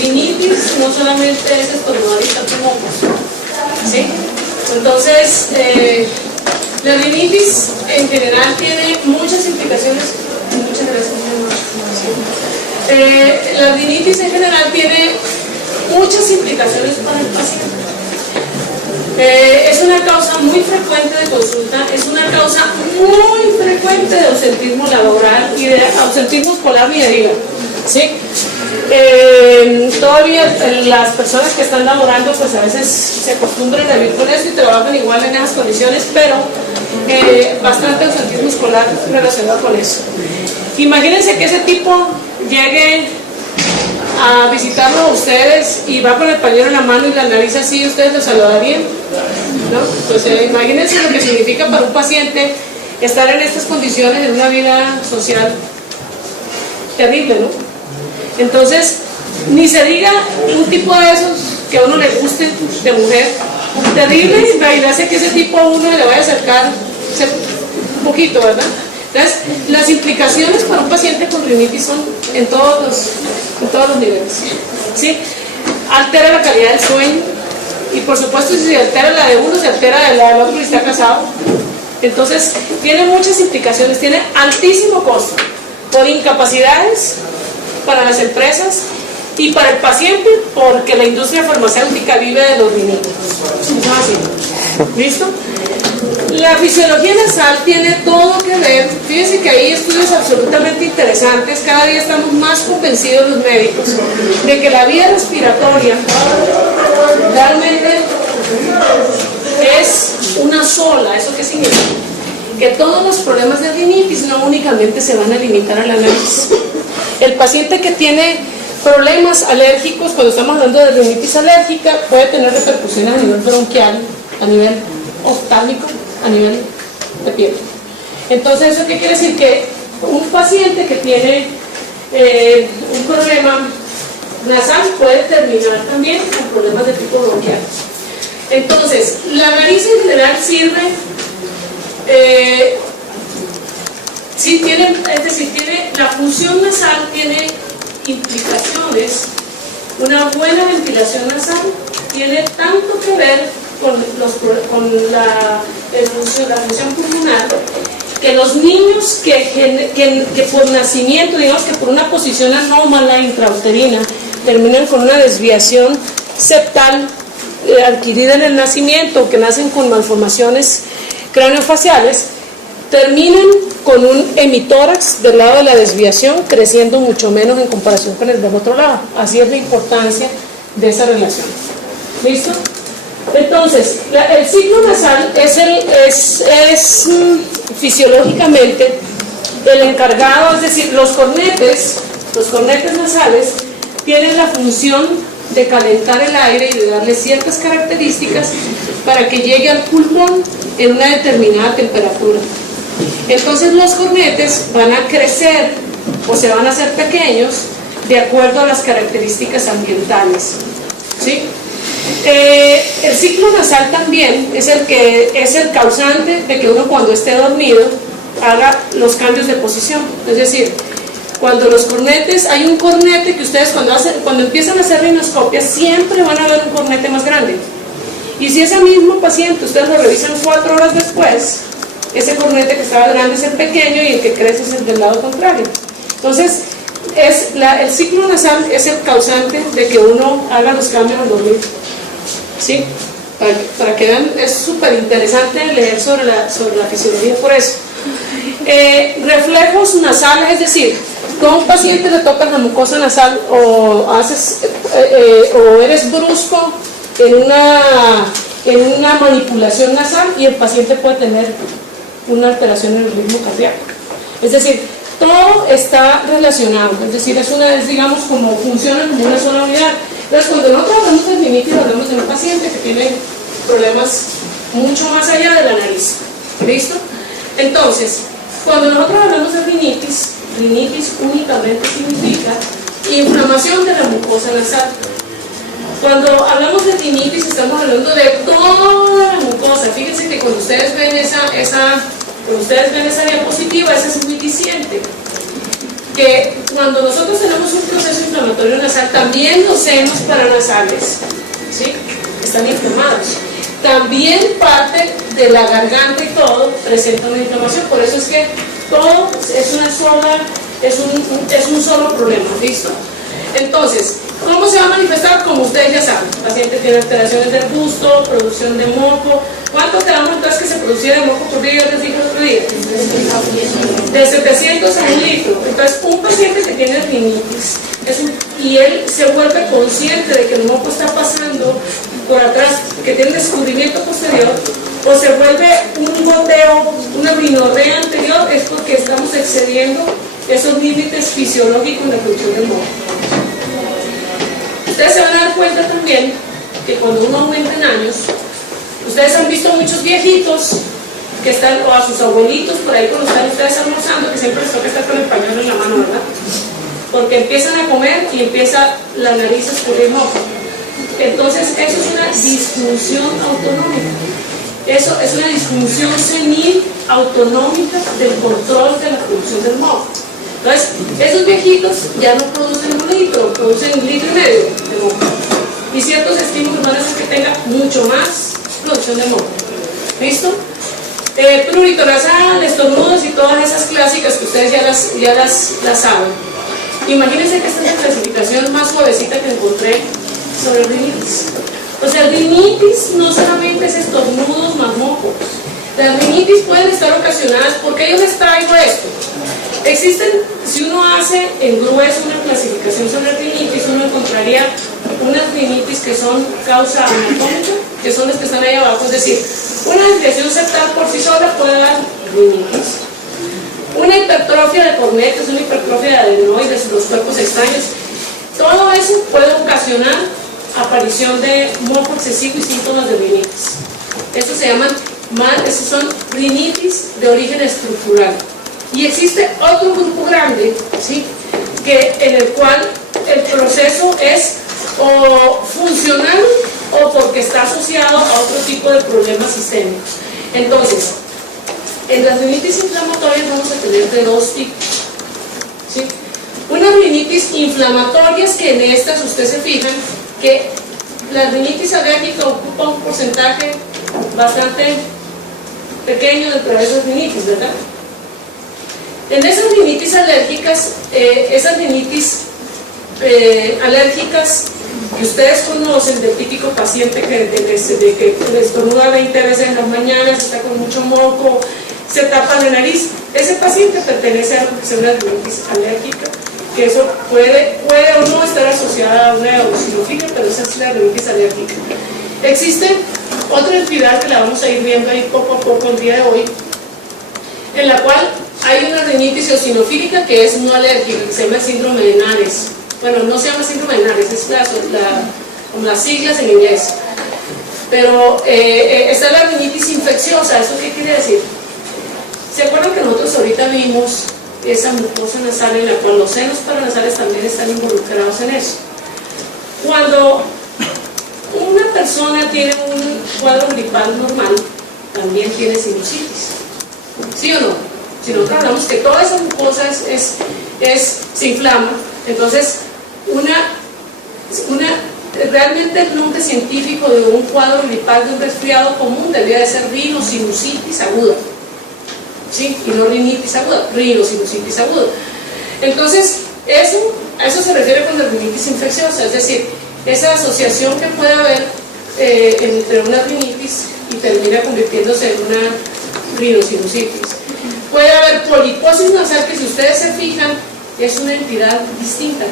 Rinitis no solamente es estornudar y estar con mocos, ¿sí? Entonces, la rinitis en general tiene muchas implicaciones. Muchas gracias. La rinitis en general tiene muchas implicaciones para el paciente. Es una causa muy frecuente de consulta, es una causa muy frecuente de ausentismo laboral y de ausentismo escolar y de hígado, ¿sí? Todavía las personas que están laborando pues a veces se acostumbran a vivir con eso y trabajan igual en esas condiciones, pero bastante ausentismo escolar relacionado con eso. Imagínense que ese tipo llegue a visitarlo a ustedes y va con el pañuelo en la mano y la nariz así, ¿ustedes lo saludarían? ¿No? Pues imagínense lo que significa para un paciente estar en estas condiciones en una vida social terrible, ¿no? Entonces, ni se diga un tipo de esos que a uno le guste de mujer, terrible, en realidad sé que ese tipo a uno le vaya a acercar un poquito, ¿verdad? Entonces, las implicaciones para un paciente con rinitis son en todos los niveles, ¿sí? Altera la calidad del sueño y por supuesto si se altera la de uno, se altera la del otro y está casado. Entonces, tiene muchas implicaciones, tiene altísimo costo por incapacidades para las empresas y para el paciente porque la industria farmacéutica vive de los rinitis. ¿No es así? ¿Listo? La fisiología nasal tiene todo que ver, fíjense que hay estudios absolutamente interesantes, cada día estamos más convencidos los médicos de que la vía respiratoria realmente es una sola. ¿Eso qué significa? Que todos los problemas de rinitis no únicamente se van a limitar a la nariz. El paciente que tiene problemas alérgicos, cuando estamos hablando de rinitis alérgica, puede tener repercusiones a nivel bronquial, a nivel oftálmico, a nivel de piel. Entonces, ¿eso qué quiere decir? Que un paciente que tiene un problema nasal puede terminar también con problemas de tipo bronquial. Entonces, la nariz en general sirve, sí, es decir, tiene la función nasal, tiene implicaciones. Una buena ventilación nasal tiene tanto que ver con la función pulmonar, que los niños que por nacimiento, digamos que por una posición anómala intrauterina, terminan con una desviación septal adquirida en el nacimiento, que nacen con malformaciones craneofaciales, terminan con un hemitórax del lado de la desviación, creciendo mucho menos en comparación con el del otro lado. Así es la importancia de esa relación. ¿Listo? Entonces, el ciclo nasal es fisiológicamente el encargado, es decir, los cornetes nasales tienen la función de calentar el aire y de darle ciertas características para que llegue al pulmón en una determinada temperatura. Entonces los cornetes van a crecer o se van a hacer pequeños de acuerdo a las características ambientales, ¿sí? El ciclo nasal también es el causante de que uno cuando esté dormido haga los cambios de posición. Es decir, cuando los cornetes, hay un cornete que ustedes cuando empiezan a hacer rinoscopias siempre van a ver un cornete más grande. Y si ese mismo paciente ustedes lo revisan 4 horas después, ese cornete que estaba grande es el pequeño y el que crece es el del lado contrario. Entonces, el ciclo nasal es el causante de que uno haga los cambios al dormir. ¿Sí? Para que vean, es súper interesante leer sobre la fisiología por eso. Reflejos nasales, es decir, tú a un paciente le tocas la mucosa nasal o eres brusco en una manipulación nasal y el paciente puede tener una alteración en el ritmo cardíaco. Es decir, todo está relacionado, es decir, digamos como funciona como una sola unidad. Entonces, cuando nosotros hablamos de rinitis, hablamos de un paciente que tiene problemas mucho más allá de la nariz. ¿Listo? Entonces, cuando nosotros hablamos de rinitis únicamente significa inflamación de la mucosa nasal. Cuando hablamos de rinitis, estamos hablando de toda la mucosa. Fíjense que cuando ustedes ven esa diapositiva, esa es muy diciente. Que cuando nosotros tenemos un proceso inflamatorio nasal, también los senos paranasales, ¿sí?, están inflamados. También parte de la garganta y todo presenta una inflamación. Por eso es que todo es una sola, es un solo problema, ¿listo? Entonces, ¿cómo se va a manifestar? Como ustedes ya saben, el paciente tiene alteraciones del gusto, producción de moco. ¿Cuánto quedamos entonces que se producía de moco por día? Les dije el otro día, de 700 a 1 litro. Entonces, un paciente que tiene rinitis y él se vuelve consciente de que el moco está pasando por atrás, que tiene un descubrimiento posterior, o se vuelve un goteo, una rinorrea anterior, es porque estamos excediendo esos límites fisiológicos en la producción del moco. Ustedes se van a dar cuenta también que cuando uno aumenta en años, ustedes han visto muchos viejitos que están, o a sus abuelitos por ahí cuando están ustedes almorzando, que siempre les toca estar con el pañuelo en la mano, ¿verdad? Porque empiezan a comer y empieza la nariz a escurrir moco. Entonces eso es una disfunción autonómica. Eso es una disfunción senil autonómica del control de la producción del moco. Entonces, esos viejitos ya no producen 1 litro, producen 1,5 litros de moco. Y ciertos estímulos van a hacer que tenga mucho más producción de moco. ¿Listo? Prurito nasal, estornudos y todas esas clásicas que ustedes ya las saben. Imagínense que esta es la clasificación más suavecita que encontré sobre rinitis. O sea, rinitis no solamente es estornudos más mocos. Las rinitis pueden estar ocasionadas, porque yo les traigo esto. Existen, si uno hace en grueso una clasificación sobre rinitis, uno encontraría unas rinitis que son causa anatómica, que son las que están ahí abajo, es decir, una desviación septal por sí sola puede dar rinitis. Una hipertrofia de cornetes, una hipertrofia de adenoides, los cuerpos extraños, todo eso puede ocasionar aparición de moco excesivo y síntomas de rinitis. Estos se llaman esos son rinitis de origen estructural. Y existe otro grupo grande, ¿sí?, en el cual el proceso es o funcional o porque está asociado a otro tipo de problemas sistémicos. Entonces, en las rinitis inflamatorias vamos a tener de 2 tipos, ¿sí? Unas rinitis inflamatorias, que en estas ustedes se fijan que la rinitis alérgica ocupa un porcentaje bastante pequeño dentro de esas rinitis, ¿verdad? En esas rinitis alérgicas, alérgicas que ustedes conocen, del típico paciente que estornuda 20 veces en las mañanas, está con mucho moco, se tapa la nariz, ese paciente pertenece a lo que se llama rinitis alérgica, que eso puede o no estar asociada a una eosinofilia, pero esa es la rinitis alérgica. Existe otra entidad que la vamos a ir viendo ahí poco a poco el día de hoy, en la cual hay una rinitis eosinofílica que es no alérgica, que se llama síndrome de Nares. Bueno, no se llama síndrome de Nares, es como las siglas en inglés. Pero está la rinitis infecciosa. ¿Eso qué quiere decir? ¿Se acuerdan que nosotros ahorita vimos esa mucosa nasal en la cual los senos paranasales también están involucrados en eso? Cuando una persona tiene un cuadro gripal normal, también tiene sinusitis. ¿Sí o no? Si nosotros hablamos que toda esa mucosa se inflama, entonces realmente el nombre científico de un cuadro gripal de un resfriado común debería de ser rinosinusitis aguda, ¿sí? Y no rinitis aguda, rinosinusitis aguda. Entonces, a eso se refiere con la rinitis infecciosa, es decir, esa asociación que puede haber entre una rinitis y termina convirtiéndose en una rinosinusitis. Puede haber poliposis nasal, que si ustedes se fijan es una entidad distinta.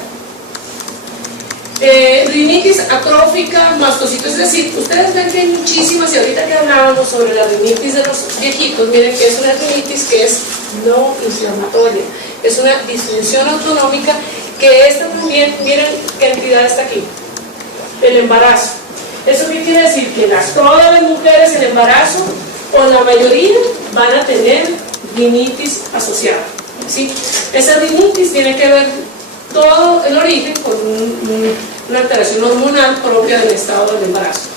Rinitis atrófica, mastocitis, es decir, ustedes ven que hay muchísimas, y ahorita que hablábamos sobre la rinitis de los viejitos, miren que es una rinitis que es no inflamatoria, es una disfunción autonómica, que esta también, miren qué entidad está aquí, el embarazo. ¿Eso qué quiere decir? Que todas las mujeres en embarazo, o la mayoría, van a tener rinitis asociada, ¿sí? Esa rinitis tiene que ver todo el origen con una alteración hormonal propia del estado del embarazo.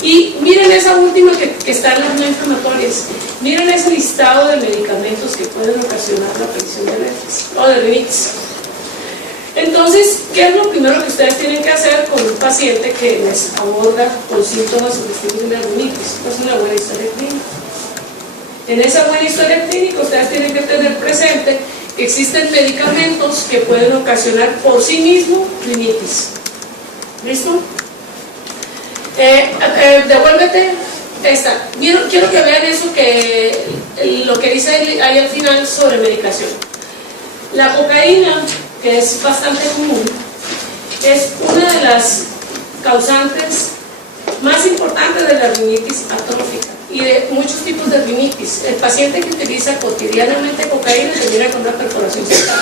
Y miren esa última que está en las no inflamatorias, miren ese listado de medicamentos que pueden ocasionar la aparición de rinitis, o de rinitis. Entonces, ¿qué es lo primero que ustedes tienen que hacer con un paciente que les aborda con síntomas sugestivos de la rinitis? Pues una buena historia clínica. En esa buena historia clínica ustedes tienen que tener presente que existen medicamentos que pueden ocasionar por sí mismo rinitis. ¿Listo? Devuélvete esta. Quiero que vean eso, lo que dice ahí al final sobre medicación. La cocaína, que es bastante común, es una de las causantes más importantes de la rinitis atrófica y de muchos tipos de rinitis. El paciente que utiliza cotidianamente cocaína termina con una perforación septal.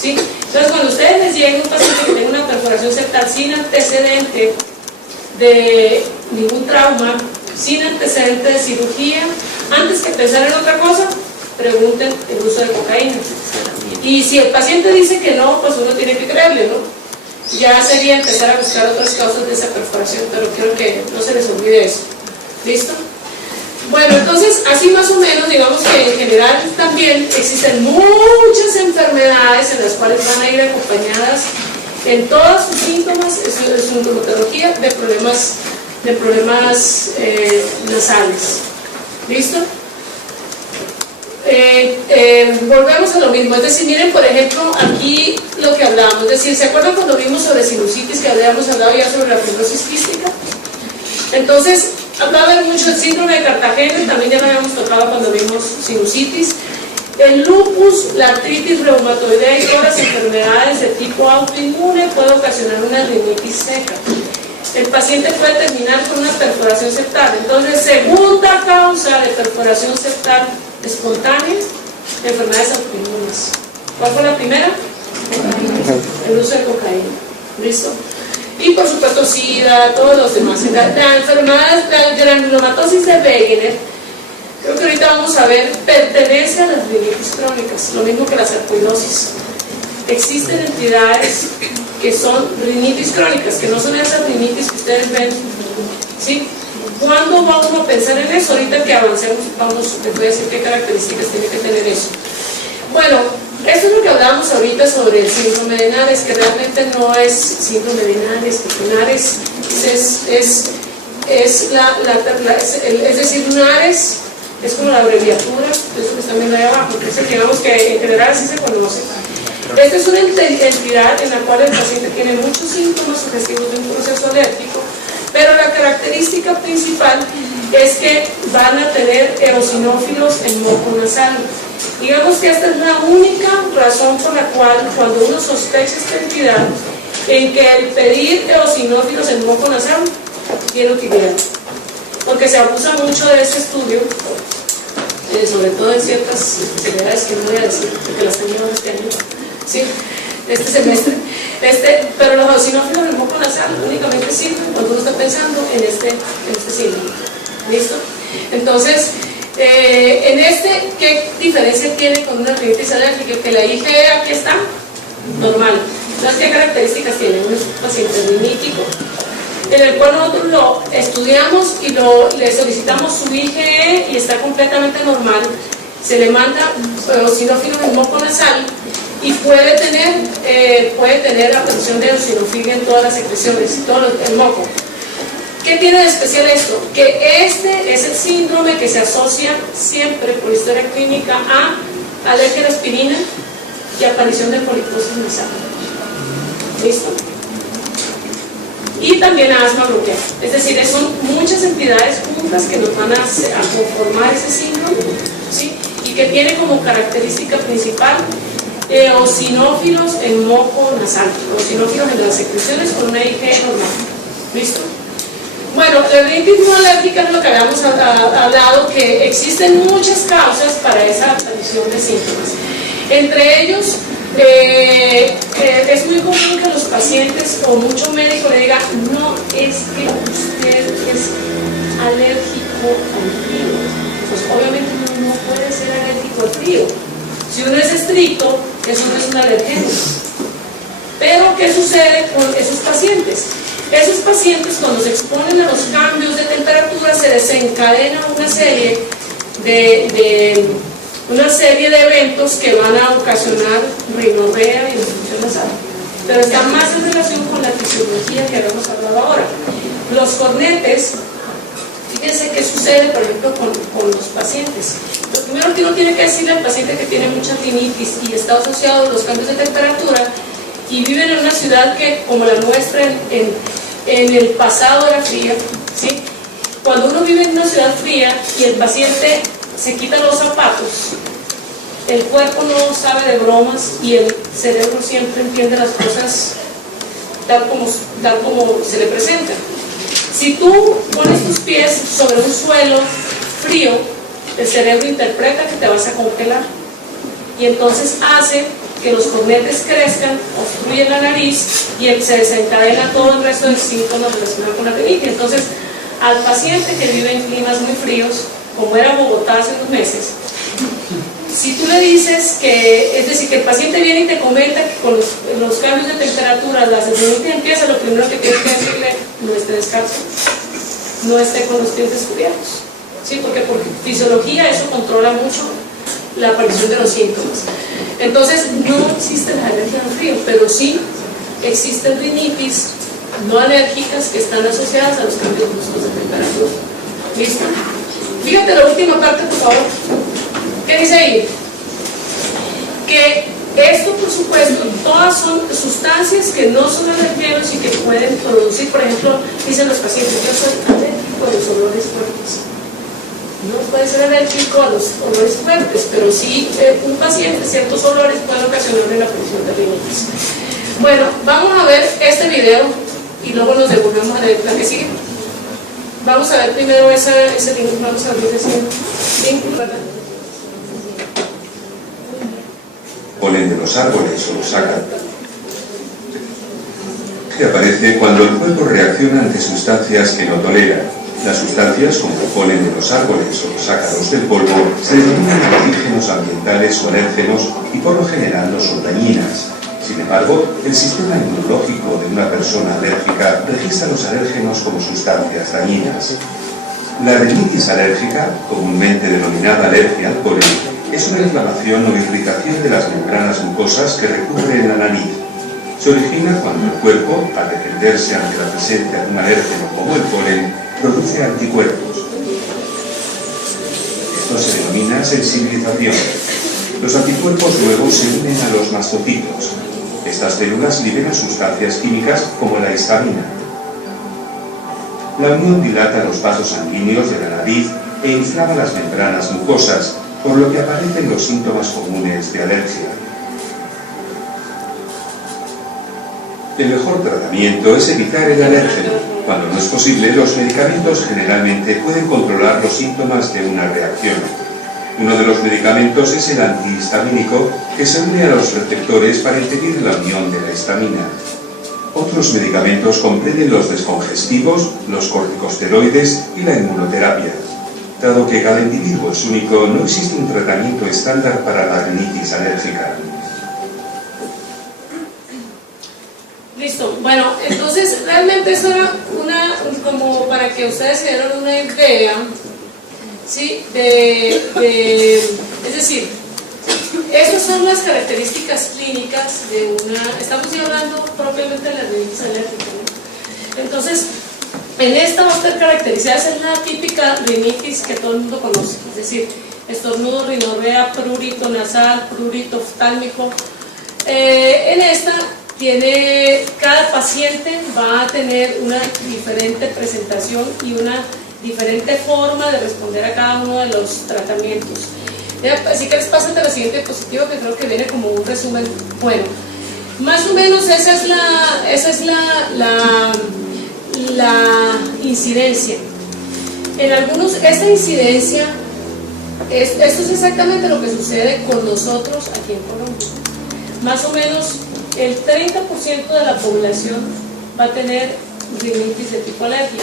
¿Sí? Entonces, cuando ustedes les lleguen un paciente que tenga una perforación septal sin antecedente de ningún trauma, sin antecedente de cirugía, antes que pensar en otra cosa, pregunten el uso de cocaína. Y si el paciente dice que no, pues uno tiene que creerle, ¿no? Ya sería empezar a buscar otras causas de esa perforación, pero quiero que no se les olvide eso. ¿Listo? Bueno, entonces, así más o menos, digamos que en general también existen muchas enfermedades en las cuales van a ir acompañadas en todos sus síntomas, es sintomatología de problemas nasales. ¿Listo? Volvemos a lo mismo, es decir, miren por ejemplo aquí lo que hablábamos, es decir, ¿se acuerdan cuando vimos sobre sinusitis que habíamos hablado ya sobre la fibrosis quística? Entonces, va a haber mucho el síndrome de Cartagena, también ya lo habíamos tocado cuando vimos sinusitis. El lupus, la artritis reumatoidea y todas las enfermedades de tipo autoinmune puede ocasionar una rinitis seca. El paciente puede terminar con una perforación septal. Entonces, segunda causa de perforación septal espontánea, enfermedades autoinmunes. ¿Cuál fue la primera? El uso de cocaína. ¿Listo? Y por supuesto SIDA, todos los demás. La enfermedad, la granulomatosis de Wegener, creo que ahorita vamos a ver, pertenece a las rinitis crónicas, lo mismo que la sarcoidosis. Existen entidades que son rinitis crónicas, que no son esas rinitis que ustedes ven, ¿sí? ¿Cuándo vamos a pensar en eso? Ahorita que avancemos, les voy a decir qué características tiene que tener eso. Bueno, esto es lo que hablábamos ahorita sobre el síndrome de Nares, que realmente no es síndrome de Nares, porque Nares es decir, Nares es como la abreviatura, eso que están viendo ahí abajo, que es, digamos que en general así se conoce. Esta es una entidad en la cual el paciente tiene muchos síntomas sugestivos de un proceso alérgico, pero la característica principal es que van a tener eosinófilos en moco nasal. Digamos que esta es la única razón por la cual, cuando uno sospecha esta entidad, en que el pedir eosinófilos en moco nasal tiene utilidad. Porque se abusa mucho de este estudio, sobre todo en ciertas especialidades que no voy a decir, porque las tengo este año, ¿sí? Este semestre. Pero los eosinófilos en moco nasal únicamente sirven cuando uno está pensando en este síndrome. ¿Listo? Entonces, ¿qué diferencia tiene con una rinitis alérgica? Que la IgE aquí está, normal. Entonces, ¿qué características tiene? Un paciente rinítico, en el cual nosotros lo estudiamos y le solicitamos su IgE y está completamente normal. Se le manda eosinófilos en moco nasal y puede tener aparición de eosinofilia en todas las secreciones, todo el moco. ¿Qué tiene de especial esto? Que este es el síndrome que se asocia siempre por historia clínica a alergia a la aspirina y aparición de poliposis nasal. ¿Listo? Y también a asma bronquial. Es decir, son muchas entidades juntas que nos van a conformar ese síndrome, ¿sí? Y que tiene como característica principal eosinófilos en moco nasal, eosinófilos en las secreciones con una IgE normal. ¿Listo? Bueno, la rinitis no alérgica es lo que habíamos hablado, que existen muchas causas para esa aparición de síntomas. Entre ellos, es muy común que los pacientes o mucho médico le digan, no, es que usted es alérgico al frío. Pues obviamente uno no puede ser alérgico al frío. Si uno es estricto, eso no es un alergeno. Pero, ¿qué sucede con esos pacientes? Esos pacientes, cuando se exponen a los cambios de temperatura, se desencadena una serie de eventos que van a ocasionar rinorrea y disfunción nasal. pero está más en relación con la fisiología que habíamos hablado ahora. Los cornetes, fíjense qué sucede, por ejemplo, con los pacientes. Lo primero que uno tiene que decirle al paciente que tiene mucha rinitis y está asociado a los cambios de temperatura y vive en una ciudad que, como la nuestra, en el pasado era fría, ¿sí? Cuando uno vive en una ciudad fría y el paciente se quita los zapatos, el cuerpo no sabe de bromas y el cerebro siempre entiende las cosas tal como se le presentan. Si tú pones tus pies sobre un suelo frío, el cerebro interpreta que te vas a congelar y entonces hace que los cornetes crezcan, obstruyen la nariz y se desencadena todo el resto de síntomas relacionados con la rinitis. Entonces, al paciente que vive en climas muy fríos, como era Bogotá hace unos meses, si tú le dices que, es decir, que el paciente viene y te comenta que con los cambios de temperatura la rinitis empieza, lo primero que tienes que decirle, no esté descalzo, no esté con los dientes cubiertos, ¿sí? Porque por fisiología eso controla mucho la aparición de los síntomas. Entonces, no existe la alergia al frío, pero sí existen rinitis no alérgicas que están asociadas a los cambios bruscos de temperatura. ¿Listo? Fíjate la última parte, por favor. ¿Qué dice ahí? Que esto, por supuesto, todas son sustancias que no son alergenos y que pueden producir, por ejemplo, dicen los pacientes, yo soy alérgico a los olores fuertes. No puede ser alérgico a los olores fuertes, pero sí un paciente, ciertos olores pueden ocasionarle la aparición de rinitis. Bueno, vamos a ver este video y luego nos devolvemos a la que sigue. Vamos a ver primero ese link, vamos a abrir ese link, ¿verdad? Polen de los árboles o los ácaros. Que aparece cuando el cuerpo reacciona ante sustancias que no tolera. Las sustancias, como el polen de los árboles o los ácaros del polvo, se denominan alérgenos ambientales o alérgenos y por lo general no son dañinas. Sin embargo, el sistema inmunológico de una persona alérgica registra los alérgenos como sustancias dañinas. La rinitis alérgica, comúnmente denominada alergia al polen, es una inflamación o irritación de las membranas mucosas que recubren la nariz. Se origina cuando el cuerpo, al defenderse ante la presencia de un alérgeno como el polen, produce anticuerpos. Esto se denomina sensibilización. Los anticuerpos luego se unen a los mastocitos. Estas células liberan sustancias químicas como la histamina. La unión dilata los vasos sanguíneos de la nariz e inflama las membranas mucosas, por lo que aparecen los síntomas comunes de alergia. El mejor tratamiento es evitar el alérgeno. Cuando no es posible, los medicamentos generalmente pueden controlar los síntomas de una reacción. Uno de los medicamentos es el antihistamínico, que se une a los receptores para impedir la unión de la histamina. Otros medicamentos comprenden los descongestivos, los corticosteroides y la inmunoterapia. Dado que cada individuo es único, no existe un tratamiento estándar para la rinitis alérgica. Listo, bueno, entonces realmente eso era como para que ustedes se dieran una idea, ¿sí? Es decir, esas son las características clínicas de estamos hablando propiamente de la rinitis alérgica, ¿no? Entonces, en esta va a estar caracterizada, esa es la típica rinitis que todo el mundo conoce, es decir, estornudo, rinorrea, prurito nasal, prurito oftálmico. En esta cada paciente va a tener una diferente presentación y una diferente forma de responder a cada uno de los tratamientos. Así que les paso a la siguiente diapositiva, que creo que viene como un resumen. Bueno, más o menos esa es la incidencia. En algunos, esta incidencia, esto es exactamente lo que sucede con nosotros aquí en Colombia. Más o menos el 30% de la población va a tener rinitis de tipo alérgico.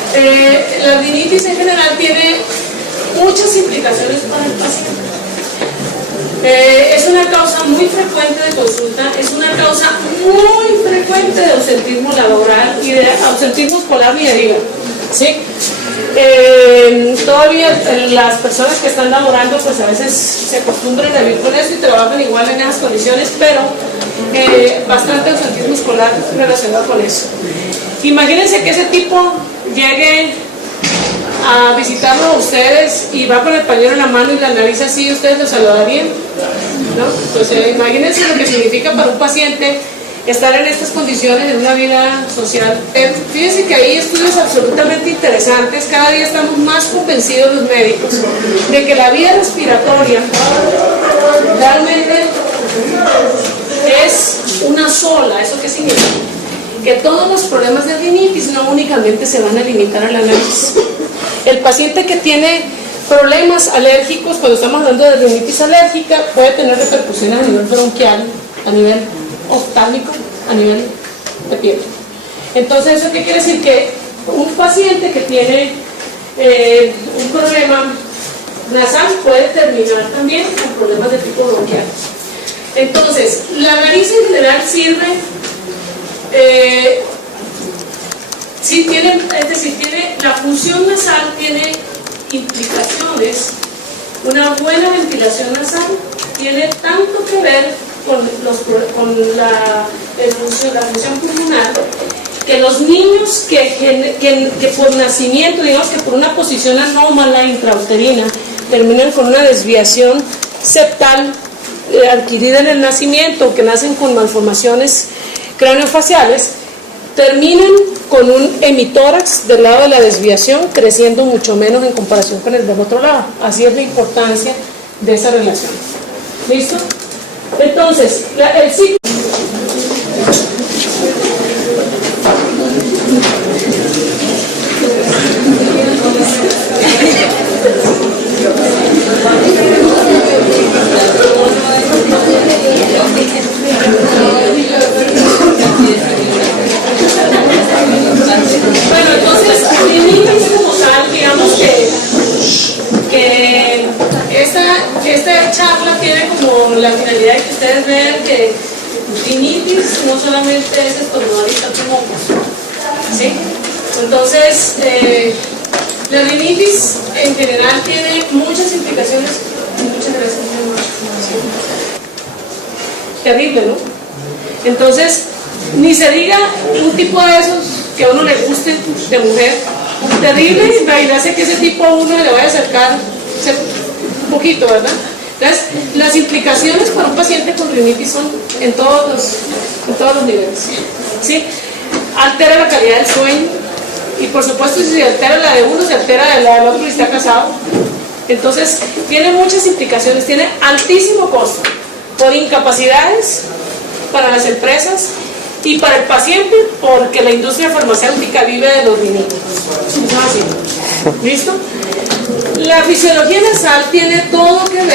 La rinitis en general tiene muchas implicaciones para el paciente. Es una causa muy frecuente de consulta, es una causa muy frecuente de ausentismo laboral y de ausentismo escolar ni de vida, ¿sí? Todavía las personas que están laborando pues a veces se acostumbran a vivir con eso y trabajan igual en esas condiciones, pero bastante ausentismo escolar relacionado con eso. Imagínense que ese tipo llegue a visitarlo a ustedes y va con el pañuelo en la mano y la analiza así, ¿ustedes lo saludarían? ¿No? Pues imagínense lo que significa para un paciente estar en estas condiciones en una vida social. Fíjense que hay estudios absolutamente interesantes, cada día estamos más convencidos los médicos de que la vía respiratoria realmente es una sola. ¿Eso qué significa? Que todos los problemas de rinitis no únicamente se van a limitar a la nariz. El paciente que tiene problemas alérgicos, cuando estamos hablando de rinitis alérgica, puede tener repercusiones a nivel bronquial, a nivel oftálmico, a nivel de piel. Entonces, ¿eso qué quiere decir? Que un paciente que tiene un problema nasal puede terminar también con problemas de tipo bronquial. Entonces, la nariz en general sirve, sí tiene, es decir, tiene, la función nasal tiene implicaciones. Una buena ventilación nasal tiene tanto que ver con la función pulmonar, que los niños que por nacimiento, digamos que por una posición anómala intrauterina, terminan con una desviación septal adquirida en el nacimiento, que nacen con malformaciones craneofaciales, terminan con un hemitórax del lado de la desviación, creciendo mucho menos en comparación con el del otro lado. Así es la importancia de esa relación. ¿Listo? Entonces, el ciclo. Bueno, entonces, rinitis como tal, digamos que esta charla tiene como la finalidad de que ustedes vean que rinitis no solamente es estornudar y estar como, ¿sí? Entonces, la rinitis en general tiene muchas implicaciones. Muchas gracias. Terrible, ¿no? Entonces, ni se diga un tipo de esos que a uno le guste de mujer, terrible, en realidad hace que ese tipo a uno le vaya a acercar un poquito, ¿verdad? Entonces, las implicaciones para un paciente con rinitis son en todos los niveles, ¿sí? Altera la calidad del sueño y por supuesto si se altera la de uno, se altera la del otro y está casado. Entonces, tiene muchas implicaciones, tiene altísimo costo por incapacidades para las empresas y para el paciente, porque la industria farmacéutica vive de los rinitis. ¿Listo? La fisiología nasal tiene todo que ver